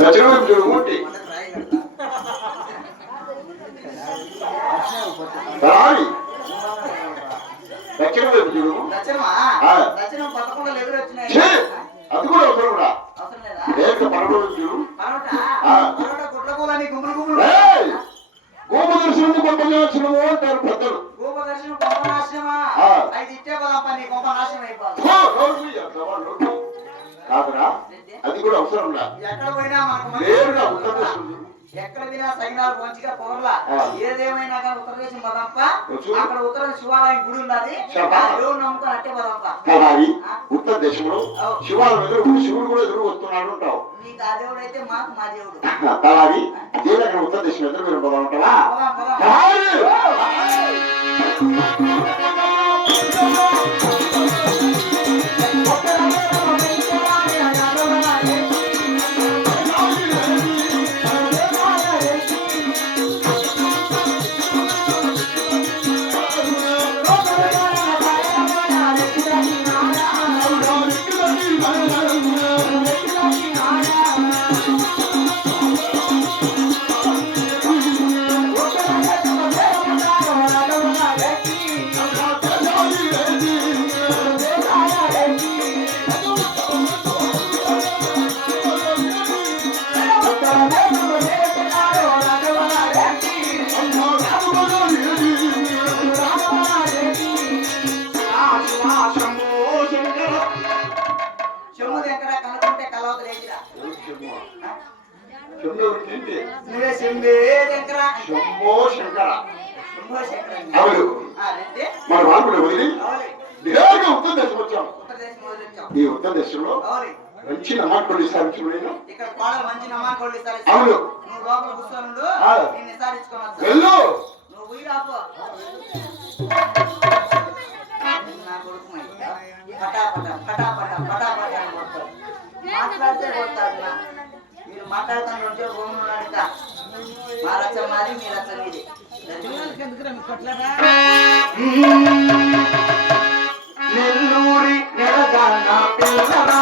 దక్షిణ వైపు చూడు ఊటి దక్షిణ వైపు చూడు. అది కూడా అవసరం కూడా చూడు. గోపదర్శనం గొప్పనాశనము అంటారు పెద్దలు. కాదురా అది కూడా అవసరం ఎక్కడ పోయినా ఎక్కడ పోయినా సైన్యాలు మంచిగా పోర్లా ఏదేమైనా కానీ ఉత్తరదేశం పదంప అక్కడ ఉత్తర శివాలయం గుడి ఉన్నది దేవుడు నమ్ముకొని అట్టే పదంప. ఉత్తర దేశంలో శివాలయం ఎదురు శివుడు కూడా ఎదురు వస్తున్నాడు అంటావు. నీకు ఆ దేవుడు అయితే మాకు మా దేవుడు. అలాగే అదే అక్కడ ఉత్తర దేశం ఎదురు మీరు పదం ఉంటావా? మన వాడుకునే వదిలి నేరుగా ఉత్తర దేశం వచ్చాము. ఈ ఉత్తర దేశంలో మంచి నమాజ్ ఇస్తారు. అవును వెళ్ళు. మాట్లాడితే కొడతాడు. మీరు మాట్లాడుతాను ఉంటే భూములు మా రచ్చ మాది మీ రచ్చ మీది. నెల్లూరి నెలదాన పిల్లరా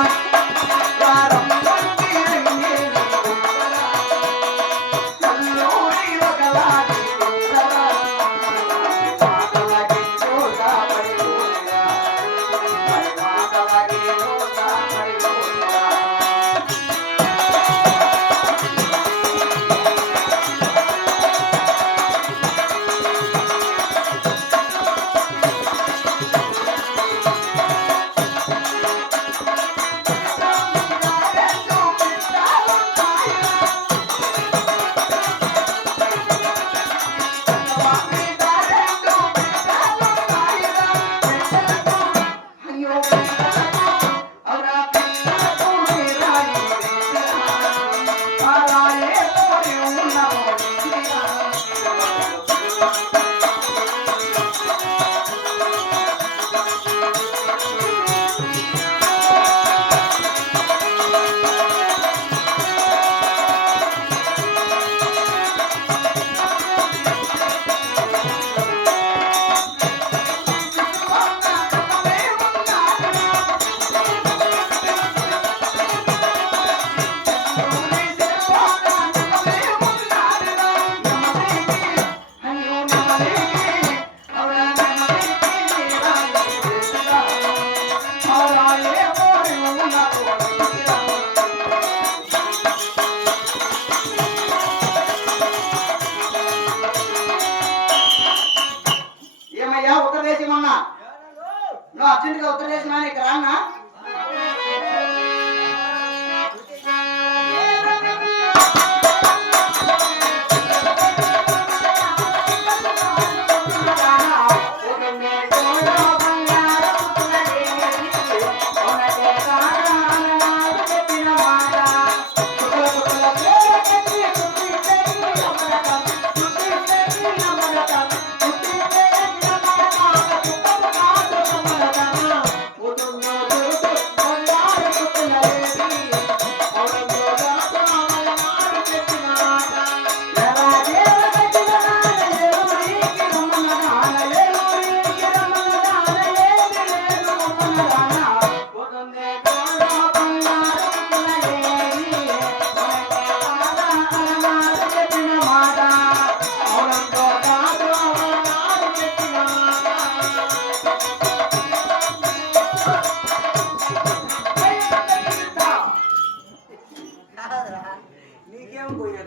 నీకేం పోయే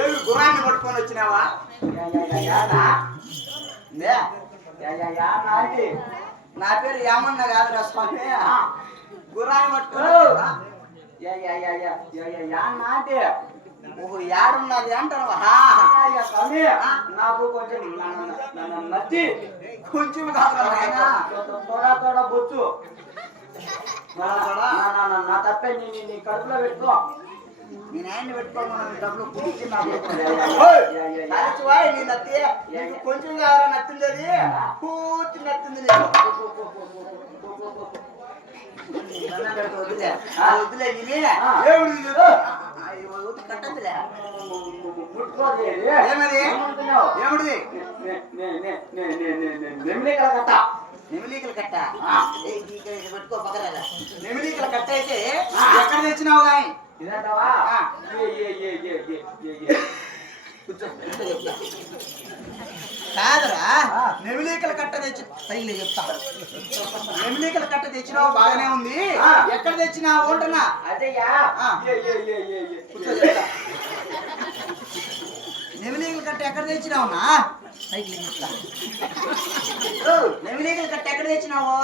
ఏమి గుర్రాన్ని పట్టుకొని వచ్చినావా? నా పేరు యామన్న కాదురా స్వామి. గుర్రాన్ని పట్టుకొని ఏడున్నది అంటారు స్వామి. నాకు కొంచెం నచ్చి కొంచెం తోడా బొచ్చు నా తప్పే. నీ కడుపులో పెట్టుకో. నేను ఆయన్ని పెట్టుకోమన్నా డబ్బులు పుట్టించి నీ నత్తి కొంచెం ఎవరా నచ్చింది? అది పూర్తి నచ్చింది. వద్దులే వద్దులే కట్టదులే. ఏమది ఏమిటిది? నెమిలీకల కట్ట. నెమిలీకల కట్ట పెట్టుకో పక్కన. నెమిలీకల కట్ట అయితే ఎక్కడ తెచ్చినావు కానీ ఇదంటావా? కాదురా, నెమిలీకల కట్ట తెచ్చి సైలే చెప్తా. నెమిలీకల కట్ట తెచ్చినావు బాగానే ఉంది. ఎక్కడ తెచ్చినావు అంటున్నా? అదయ్యా నెమిలీకల కట్ట ఎక్కడ తెచ్చినావునా? సైకిల్ చెప్తా. నెమిలీకల కట్ట ఎక్కడ తెచ్చినావు?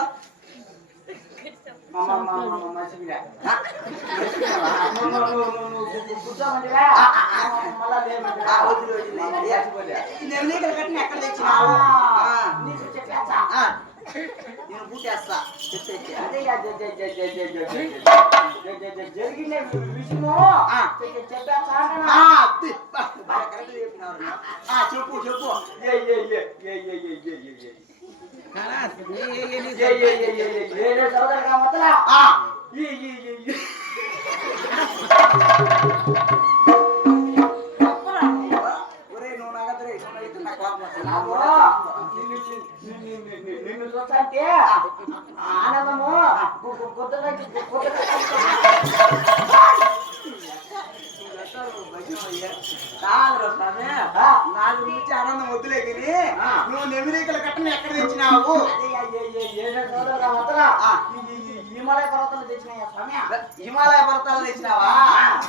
నెమిలీకల కట్టిన ఎక్కడ తెచ్చినావు? నేను బూటేస్తా చెప్పేసి. అదే జరిగిన విషయము చెప్పు చెప్పు. నిన్ను చూస్తే ఆనందము నాకు నుంచి ఆనందం వద్దులే కానీ నువ్వు నెమిలీకల కట్టను ఎక్కడ తెచ్చినావు? హిమాలయ పర్వతాలు తెచ్చినాయా స్వామి? హిమాలయ పర్వతాలు తెచ్చినావా?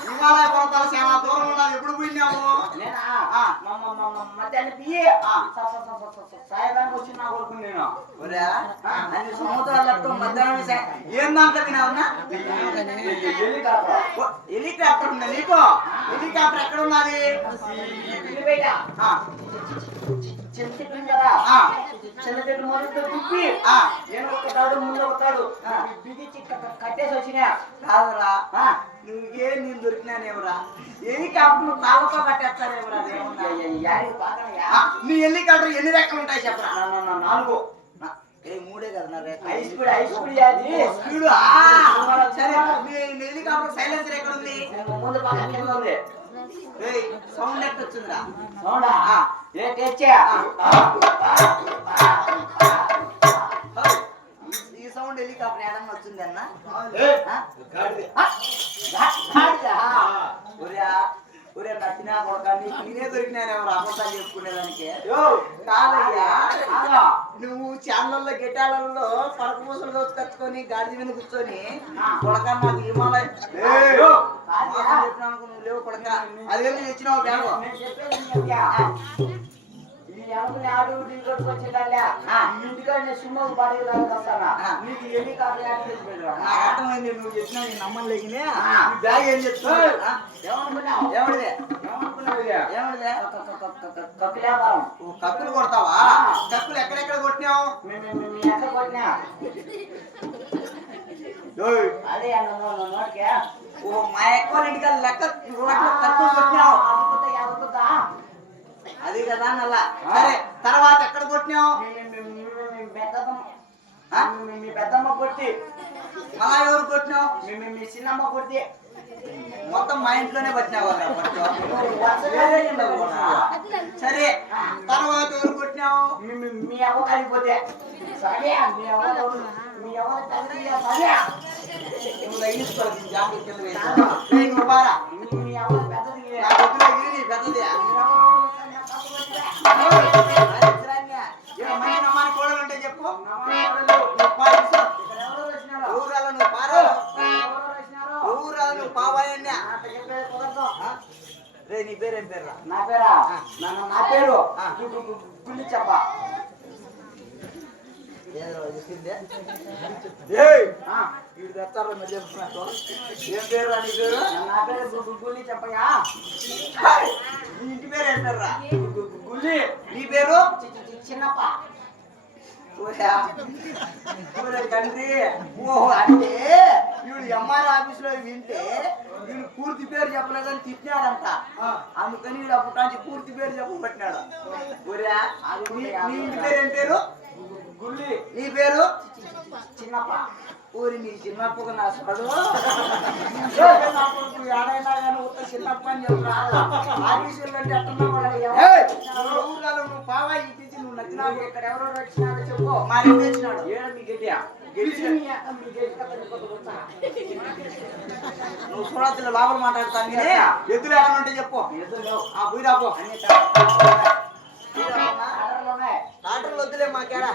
హిమాలయ పర్వతాలు చాలా దూరం ఉన్నది. ఎప్పుడు పోయినావు? సాయంత్రానికి వచ్చి నా కొడుకు నేను అన్ని సముద్రాలతో మధ్యాహ్నం ఏం దాంట్లో తినావున్నా? హెలికాప్టర్ ఉందా నీకు? హెలికాప్టర్ ఎక్కడ ఉన్నది? చిన్న చెట్టు కదా, చిన్న చెట్టు మొదలు తిప్పి నేను ఒకతాడు ముందు ఒకతాడు బిగించి కట్టేసి వచ్చినా. కాదురా, నువ్వే నేను దొరికినానేవరా? హెలికాప్టర్ తాళ్ళతో కట్టేస్తానేవరా? నీ హెలికాప్టర్ ఎన్ని రెక్కలు ఉంటాయి చెప్పరా? 4. మూడే కదా స్పీడ్. సరే, నీ హెలికాప్టర్ సైలెన్సర్ ఎక్కడ ఉంది? ముందు పక్కన కింద ఉంది. సౌండ్ ఎక్కడ వచ్చిందిరా? సౌండ్ ఈ సౌండ్ హెలికాప్టర్ ఏడన్నా వచ్చింది అన్న? ఒరే నచ్చినా కొడక నేనే దొరికినానేమో అబద్ధాలు చెప్పుకునేదానికి. కాదయ్యా, నువ్వు ఛానల్లో గెటాలలో పడక పూసలు దోచుకొచ్చుకొని గాడి మీద కూర్చొని కొడక నాకు హిమాలయ చెప్పినాను నువ్వు లేవు కొడక. అదేమి తెచ్చినావు బ్యాగు? అర్థమైంది నువ్వు చెప్పినా నేను నమ్మలేకనే. బ్యాగ్ ఏం చెప్తావు? కక్కులు కొడతావా? కక్కులు ఎక్కడెక్కడ కొట్టినావు? అదే మా ఎక్కువ ఇంటికి లెక్క కక్కులు కొట్టినావు. అది కదా నల్లా. సరే, తర్వాత ఎక్కడ కొట్టినావు? మీ పెద్దమ్మ కొట్టి. మళ్ళా ఎవరు కొట్టినావు? మీ చిన్నమ్మ కొట్టి. మొత్తం మా ఇంట్లోనే పట్టినావు. సరే, తర్వాత ఎవరు కొట్టినావు? మీ అవ్వ కలిగిపోతే. నువ్వు తగిలించుకోవాలి జాగ్రత్త. నువ్వు బారా పెద్దది. నమ్మని కోడలు ఉంటే చెప్పు. ఊరాలను నువ్వు పావాయన్న రే నీ పేరేం పేరు నా పేరా నా పేరు గుండి చెప్ప వీడు తెస్తారా మీరు చెప్తున్నట్టు ఏం పేరు నీ పేరు నా పేరు గుల్లి చెప్పయా నీ ఇంటి పేరు ఏం పేర్రా గుల్లి నీ పేరు చిన్నప్ప తండ్రి ఓహో అంటే వీడు ఎంఆర్ ఆఫీస్ లో వింటే వీడు పూర్తి పేరు చెప్పలేదని తిట్టినాడంట అందుకని వీడు అప్పటి పూర్తి పేరు చెప్పబట్టినాడు నీ ఇంటి పేరు ఏం పేరు గుల్లి నీ పేరు చిన్నప్ప ఊరి నీ చిన్నప్పగా నా సడు ఏడైనా కానీ ఉత్త చిన్నప్ప అని చెప్పి ఆఫీసులు అంటే అట్లా ఊర్లో నువ్వు పావా ఇచ్చి నువ్వు నచ్చినావు ఇక్కడ ఎవరో వచ్చినాడో చెప్పు మా ఇంటి వచ్చినాడు ఏడు మీ గట్టియా నువ్వు చూడొద్దు లోపల మాట్లాడతాను ఎద్దులు ఏడనుంటే చెప్పు ఎద్దులు పోయిరాపో డాక్టర్లు వద్దులే మాకేడా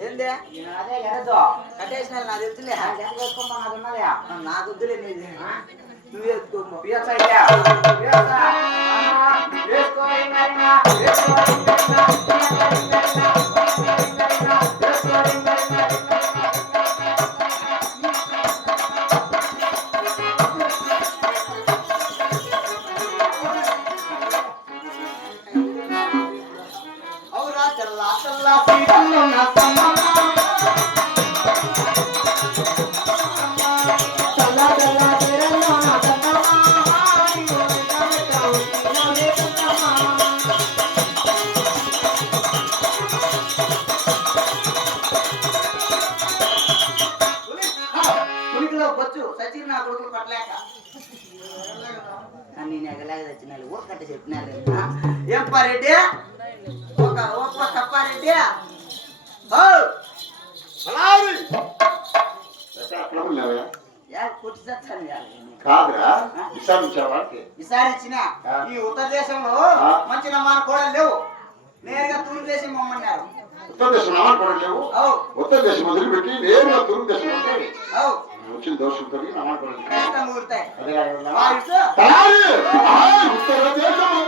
ఏంది అదే కట్టేసిన నాకు తెలుసులే నాకు వద్దులే నువ్వు వేసుకో సచిన్ నా కొడుకులు పట్టలేక నేను ఎగలేక తెచ్చిన ఊరు కట్ట చెప్పినారు ఏం పారెడ్డి ఒక్క తప్పారెడ్డి కాదురా విచారించావా విచారించిన ఈ ఉత్తర దేశంలో మంచి నమ్మాన కూడా లేవు నేరుగా తూర్పు దేశం మమ్మన్నారు ఉత్తర దేశం నమ్మాన కూడా లేవు ఉత్తర దేశం వదిలిపెట్టి నేరుగా తూర్పు దేశం వస్తాయి వచ్చిన దోషంతో నమ్మాన కూడా ఉత్తర దేశం